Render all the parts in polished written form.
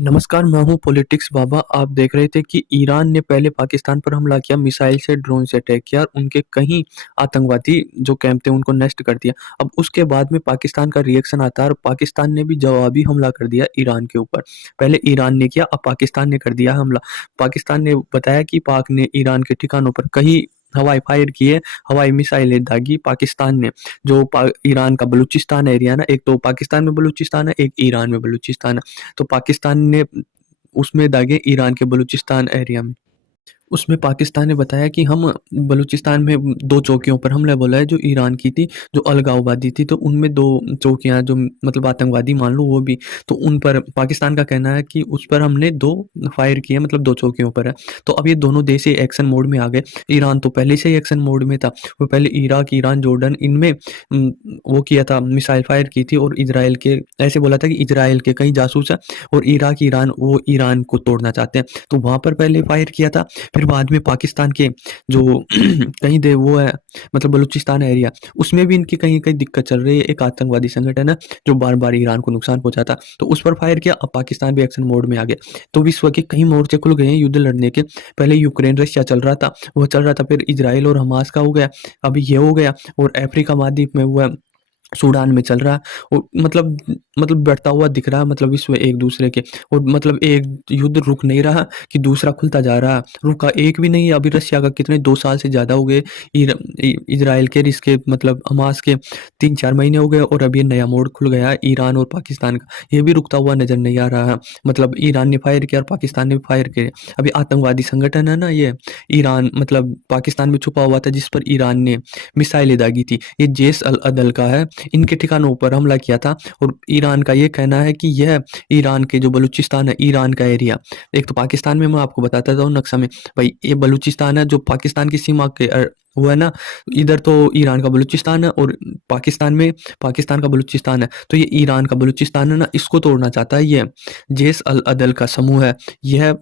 नमस्कार, मैं हूँ पॉलिटिक्स बाबा। आप देख रहे थे कि ईरान ने पहले पाकिस्तान पर हमला किया, मिसाइल से, ड्रोन से अटैक किया और उनके कहीं आतंकवादी जो कैंप थे उनको नष्ट कर दिया। अब उसके बाद में पाकिस्तान का रिएक्शन आता है और पाकिस्तान ने भी जवाबी हमला कर दिया ईरान के ऊपर। पहले ईरान ने किया, अब पाकिस्तान ने कर दिया हमला। पाकिस्तान ने बताया कि पाक ने ईरान के ठिकानों पर कई हवाई फायर किए, हवाई मिसाइलें दागी पाकिस्तान ने। जो ईरान का बलूचिस्तान एरिया ना, एक तो पाकिस्तान में बलूचिस्तान है, एक ईरान में बलूचिस्तान है। तो पाकिस्तान ने उसमें दागे ईरान के बलूचिस्तान एरिया में। उसमें पाकिस्तान ने बताया कि हम बलूचिस्तान में 2 चौकियों पर हमला बोला है जो ईरान की थी, जो अलगाववादी थी, तो उनमें 2 चौकियाँ जो मतलब आतंकवादी मान लो वो भी, तो उन पर पाकिस्तान का कहना है कि उस पर हमने 2 फायर किए, मतलब 2 चौकियों पर है। तो अब ये दोनों देश ही एक्शन मोड में आ गए। ईरान तो पहले से ही एक्शन मोड में था। वो पहले इराक, ईरान, जॉर्डन इनमें वो किया था, मिसाइल फायर की थी और इज़राइल के ऐसे बोला था कि इज़राइल के कई जासूस हैं और इराक, ईरान वो ईरान को तोड़ना चाहते हैं। तो वहाँ पर पहले फायर किया था। फिर बाद में पाकिस्तान के जो कहीं दे वो है, मतलब बलूचिस्तान एरिया, उसमें भी इनकी कहीं-कहीं दिक्कत चल रही है। एक आतंकवादी संगठन है जो बार-बार ईरान को नुकसान पहुँचाता, तो उस पर फायर किया। अब पाकिस्तान भी एक्शन मोड में आ गया। तो विश्व के कई मोर्चे खुल गए हैं युद्ध लड़ने के। पहले यूक्रेन रशिया चल रहा था, वो चल रहा था, फिर इज़राइल और हमास का हो गया, अभी ये हो गया और अफ्रीका महाद्वीप में हुआ सूडान में चल रहा है। और मतलब बढ़ता हुआ दिख रहा है, मतलब विश्व एक-दूसरे के, और मतलब एक युद्ध रुक नहीं रहा कि दूसरा खुलता जा रहा है। रुका एक भी नहीं है। अभी रशिया का कितने 2 साल से ज़्यादा हो गए। इज़राइल के इसके मतलब हमास के 3-4 महीने हो गए और अब ये नया मोड़ खुल गया है ईरान और पाकिस्तान का। ये भी रुकता हुआ नज़र नहीं आ रहा है। मतलब ईरान ने फायर किया और पाकिस्तान ने भी फायर किए। अभी आतंकवादी संगठन है ना ये, ईरान मतलब पाकिस्तान में छुपा हुआ था जिस पर ईरान ने मिसाइलें दागी थी। ये जैश अल-अदल का है। इनके ठिकानों पर हमला किया था और ईरान का ये कहना है कि यह ईरान के जो बलूचिस्तान है, ईरान का एरिया, एक तो पाकिस्तान में मैं आपको बताता था नक्शा में, भाई ये बलूचिस्तान है जो पाकिस्तान की सीमा के वो है ना, इधर तो ईरान का बलूचिस्तान है और पाकिस्तान में पाकिस्तान का बलूचिस्तान है। तो ये ईरान का बलूचिस्तान है ना, इसको तोड़ना चाहता है ये जैश अल-अदल का समूह है। यह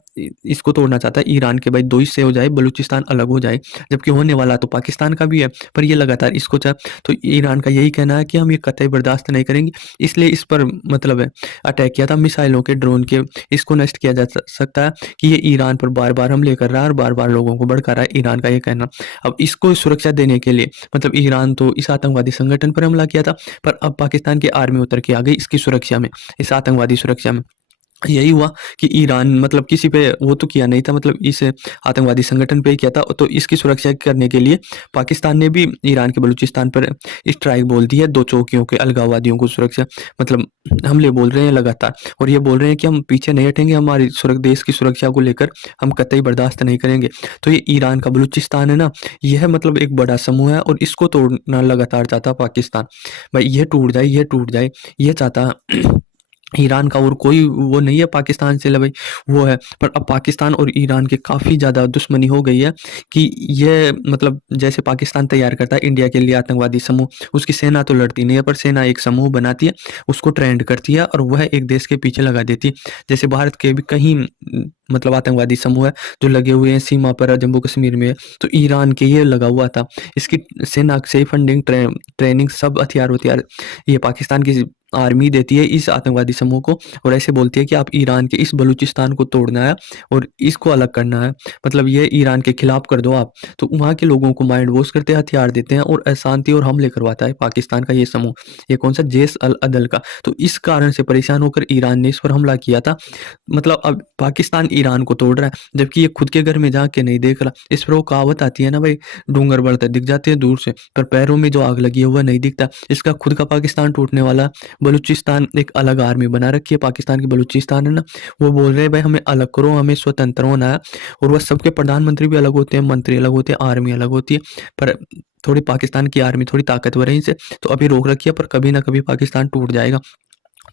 इसको तोड़ना चाहता है ईरान के, भाई 2 हिस्से हो जाए, बलूचिस्तान अलग हो जाए, जबकि होने वाला तो पाकिस्तान का भी है, पर ये लगातार इसको तो ईरान का यही कहना है कि हम ये कतई बर्दाश्त नहीं करेंगे, इसलिए इस पर मतलब है अटैक किया था मिसाइलों के, ड्रोन के। इसको नष्ट किया जा सकता है कि ये ईरान पर बार-बार हमले कर रहा है और बार-बार लोगों को भड़का रहा है, ईरान का ये कहना। अब इसको सुरक्षा देने के लिए मतलब ईरान तो इस आतंकवादी संगठन पर हमला किया था, पर अब पाकिस्तान की आर्मी उतर के आ गई इसकी सुरक्षा में, इस आतंकवादी सुरक्षा में। यही हुआ कि ईरान मतलब किसी पे वो तो किया नहीं था, मतलब इस आतंकवादी संगठन पे ही किया था, तो इसकी सुरक्षा करने के लिए पाकिस्तान ने भी ईरान के बलूचिस्तान पर स्ट्राइक बोल दी है। 2 चौकियों के अलगाववादियों को सुरक्षा मतलब हमले बोल रहे हैं लगातार, और ये बोल रहे हैं कि हम पीछे नहीं हटेंगे, हमारी देश की सुरक्षा को लेकर हम कतई बर्दाश्त नहीं करेंगे। तो ये ईरान का बलूचिस्तान है ना, यह मतलब एक बड़ा समूह है और इसको तोड़ना लगातार चाहता पाकिस्तान। भाई ये टूट जाए, ये टूट जाए, ये चाहता ईरान का, और कोई वो नहीं है पाकिस्तान से भाई वो है। पर अब पाकिस्तान और ईरान की काफ़ी ज़्यादा दुश्मनी हो गई है कि ये मतलब जैसे पाकिस्तान तैयार करता है इंडिया के लिए आतंकवादी समूह, उसकी सेना तो लड़ती नहीं है, पर सेना एक समूह बनाती है, उसको ट्रेंड करती है और वह एक देश के पीछे लगा देती है। जैसे भारत के भी कहीं मतलब आतंकवादी समूह है जो लगे हुए हैं सीमा पर, जम्मू कश्मीर में है, तो ईरान के ये लगा हुआ था। इसकी सेना से फंडिंग, ट्रेनिंग, सब हथियार-वथियार ये पाकिस्तान की आर्मी देती है इस आतंकवादी समूह को, और ऐसे बोलती है कि आप ईरान के इस बलूचिस्तान को तोड़ना है और इसको अलग करना है, मतलब ये ईरान के खिलाफ कर दो आप। तो वहाँ के लोगों को माइंड वॉश करते हैं, हथियार देते हैं और अशांति और हमले करवाता है पाकिस्तान का ये समूह। ये कौन सा, जैश अल अदल का। तो इस कारण से परेशान होकर ईरान ने इस पर हमला किया था। मतलब अब पाकिस्तान ईरान को तोड़ रहा है, जबकि ये खुद के घर में जाके नहीं देख रहा। इस पर वो कहावत आती है ना भाई, डूंगर बढ़ते दिख जाते हैं दूर से, पर पैरों में जो आग लगी है वह नहीं दिखता। इसका खुद का पाकिस्तान टूटने वाला है। बलूचिस्तान एक अलग आर्मी बना रखी है, पाकिस्तान की बलूचिस्तान है ना, वो बोल रहे हैं भाई हमें अलग करो, हमें स्वतंत्र होना है। और वह सबके प्रधानमंत्री भी अलग होते हैं, मंत्री अलग होते हैं, आर्मी अलग होती है। पर थोड़ी पाकिस्तान की आर्मी थोड़ी ताकतवर है इनसे, तो अभी रोक रखी है, पर कभी ना कभी पाकिस्तान टूट जाएगा।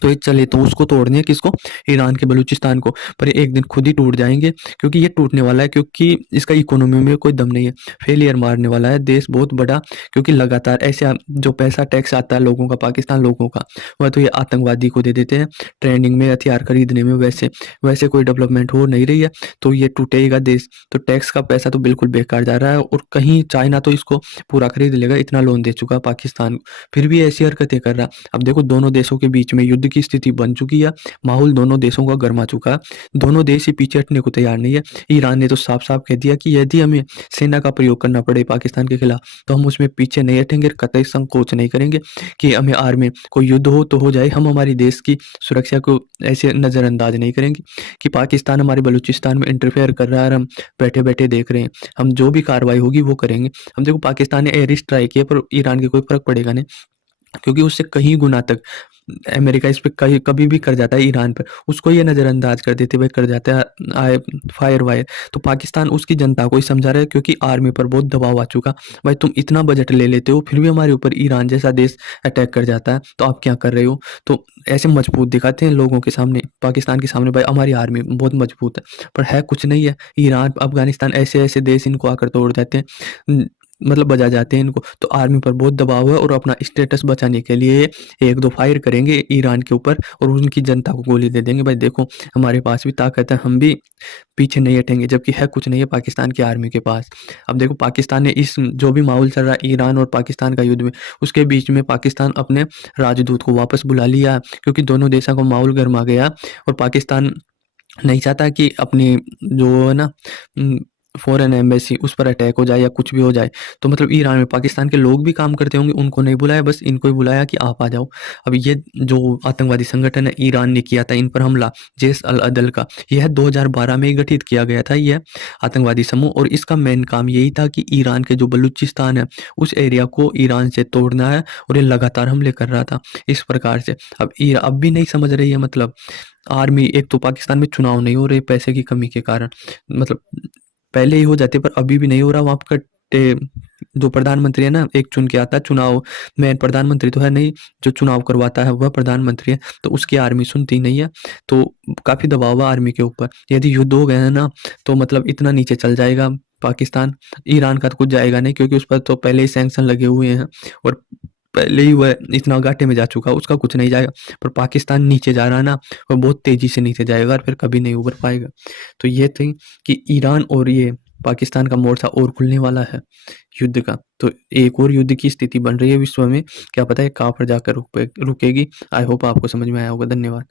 तो ये चले तो उसको तोड़नी है, किसको, ईरान के बलूचिस्तान को, पर एक दिन खुद ही टूट जाएंगे, क्योंकि ये टूटने वाला है, क्योंकि इसका इकोनॉमी में कोई दम नहीं है, फेलियर मारने वाला है देश बहुत बड़ा। क्योंकि लगातार ऐसे जो पैसा टैक्स आता है लोगों का, पाकिस्तान लोगों का, वह तो ये आतंकवादी को दे देते हैं ट्रेंडिंग में, हथियार खरीदने में। वैसे वैसे कोई डेवलपमेंट हो नहीं रही है, तो ये टूटेगा देश। तो टैक्स का पैसा तो बिल्कुल बेकार जा रहा है, और कहीं चाइना तो इसको पूरा खरीद लेगा, इतना लोन दे चुका है पाकिस्तान को, फिर भी ऐसी हरकतें कर रहा। अब देखो दोनों देशों के बीच में युद्ध युद्ध की स्थिति बन चुकी है, माहौल दोनों देशों का गर्मा चुका है, दोनों देश ही पीछे हटने को तैयार नहीं है। ईरान ने तो साफ-साफ कह दिया कि यदि हमें सेना का प्रयोग करना पड़े पाकिस्तान के खिलाफ, तो हम उसमें पीछे नहीं हटेंगे, कतई संकोच नहीं करेंगे कि हमें आर्मी कोई युद्ध हो तो हो जाए, हम हमारी देश की सुरक्षा को ऐसे नज़रअंदाज नहीं करेंगे कि पाकिस्तान हमारे बलूचिस्तान में इंटरफेयर कर रहा है और हम बैठे-बैठे देख रहे हैं। हम जो भी कार्रवाई होगी वो करेंगे। हम देखो पाकिस्तान ने एयर स्ट्राइक किया पर ईरान के कोई फ़र्क पड़ेगा नहीं। क्योंकि उससे कहीं गुना तक अमेरिका इस पे कहीं कभी भी कर जाता है ईरान पर, उसको ये नज़रअंदाज कर देते हुए कर जाता है आए फायर वायर। तो पाकिस्तान उसकी जनता को ही समझा रहा है क्योंकि आर्मी पर बहुत दबाव आ चुका। भाई तुम इतना बजट ले लेते हो फिर भी हमारे ऊपर ईरान जैसा देश अटैक कर जाता है, तो आप क्या कर रहे हो? तो ऐसे मजबूत दिखाते हैं लोगों के सामने, पाकिस्तान के सामने भाई हमारी आर्मी बहुत मजबूत है, पर है कुछ नहीं है। ईरान, अफ़गानिस्तान ऐसे-ऐसे देश इनको आकर तोड़ देते हैं। मतलब बजा जाते हैं इनको, तो आर्मी पर बहुत दबाव है और अपना स्टेटस बचाने के लिए 1-2 फायर करेंगे ईरान के ऊपर और उनकी जनता को गोली दे देंगे। भाई देखो हमारे पास भी ताकत है, हम भी पीछे नहीं हटेंगे, जबकि है कुछ नहीं है पाकिस्तान की आर्मी के पास। अब देखो पाकिस्तान ने इस जो भी माहौल चल रहा है ईरान और पाकिस्तान का युद्ध में, उसके बीच में पाकिस्तान अपने राजदूत को वापस बुला लिया है, क्योंकि दोनों देशों का माहौल गरमा गया और पाकिस्तान नहीं चाहता कि अपनी जो है ना फॉरेन एम्बेसी उस पर अटैक हो जाए या कुछ भी हो जाए। तो मतलब ईरान में पाकिस्तान के लोग भी काम करते होंगे, उनको नहीं बुलाया, बस इनको ही बुलाया कि आप आ जाओ। अब ये जो आतंकवादी संगठन है ईरान ने किया था इन पर हमला, जैश अल-अदल का, यह 2012 में ही गठित किया गया था यह आतंकवादी समूह, और इसका मेन काम यही था कि ईरान के जो बलूचिस्तान है, उस एरिया को ईरान से तोड़ना है और ये लगातार हमले कर रहा था इस प्रकार से। अब भी नहीं समझ रही है, मतलब आर्मी, एक तो पाकिस्तान में चुनाव नहीं हो रहे पैसे की कमी के कारण, मतलब पहले ही हो जाते पर अभी भी नहीं हो रहा। वहाँ का जो प्रधानमंत्री है ना, एक चुन के आता है चुनाव, मेन प्रधानमंत्री तो है नहीं, जो चुनाव करवाता है वह प्रधानमंत्री है, तो उसकी आर्मी सुनती नहीं है। तो काफ़ी दबाव है आर्मी के ऊपर। यदि युद्ध हो गया है ना, तो मतलब इतना नीचे चल जाएगा पाकिस्तान। ईरान का तो कुछ जाएगा नहीं क्योंकि उस पर तो पहले ही सैंक्शन लगे हुए हैं और पहले ही वह इतना घाटे में जा चुका है, उसका कुछ नहीं जाएगा। पर पाकिस्तान नीचे जा रहा है ना, वो बहुत तेज़ी से नीचे जाएगा और फिर कभी नहीं उभर पाएगा। तो ये थी कि ईरान और ये पाकिस्तान का मोर्चा और खुलने वाला है युद्ध का। तो एक और युद्ध की स्थिति बन रही है विश्व में, क्या पता है कहाँ पर जाकर रुकेगी। आई होप आपको समझ में आया होगा। धन्यवाद।